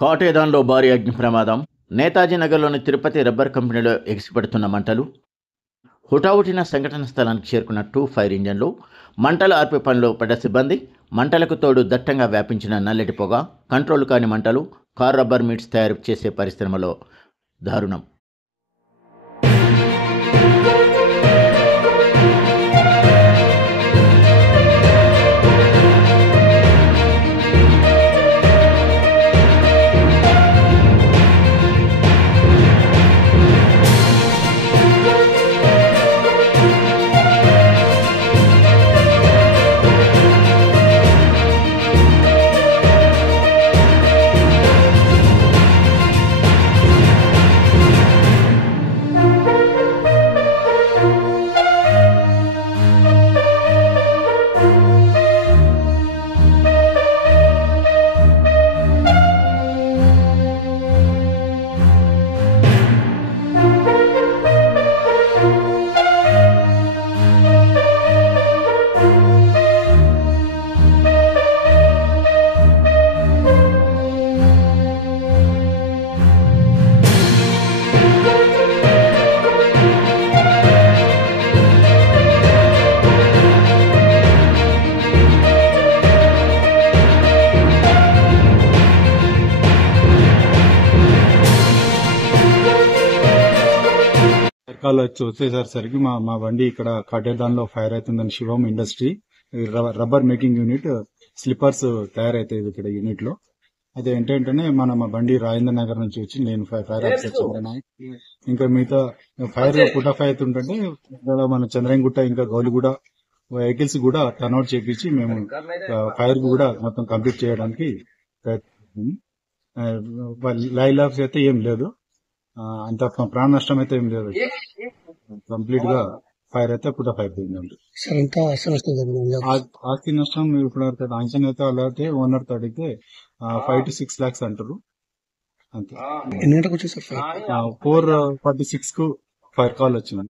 కాటేదాన్లో భారీ అగ్ని ప్రమాదం. నేతాజీ నగర్లోని తిరుపతి రబ్బర్ కంపెనీలో ఎగిసిపడుతున్న మంటలు. హుటాహుటిన సంఘటన స్థలానికి చేరుకున్న 2 ఫైర్ ఇంజన్లు. మంటలు ఆర్పే పనిలో పడ్డ సిబ్బంది. మంటలకు తోడు దట్టంగా వ్యాపించిన నల్లటి పొగ. కంట్రోల్ కాని మంటలు. కార్ రబ్బర్ మీట్స్ తయారు చేసే పరిశ్రమలో దారుణం. కాల్ వచ్చేసరికి మా బండి ఇక్కడ కాటేదాన్లో ఫైర్ అవుతుందని Shivam industry rubber making unit slippers తయారైతాయి ఇక్కడ యూనిట్ లో. అయితే ఏంటంటే మా బండి రాజేంద్ర నగర్ నుంచి వచ్చి నేను ఫైర్ ఆఫీసర్ చంద్రనాయక్ ఇంకా మిగతా ఫైర్ ఫైర్ అవుతుంటే మన చంద్రంగుట్ట ఇంకా గౌలిగూడ వెహికల్స్ కూడా టర్న్అవుట్ చేపించి మేము ఫైర్ కూడా మొత్తం కంప్లీట్ చేయడానికి ప్రయత్నిస్తున్నాము. లైవ్ లాబ్స్ అయితే ఏం లేదు, అంత ప్రాణ నష్టం అయితే ఏం లేదు. కంప్లీట్ గా ఫైర్ అయితే ఫైర్ పోయిందండి. ఆస్తి నష్టం ఇప్పుడు అంచనా అయితే అలాగే ఓనర్ తో అడిగితే 5 to 6 lakhs అంటారు. అంతే. 4:46 కు ఫైర్ కాల్ వచ్చింది.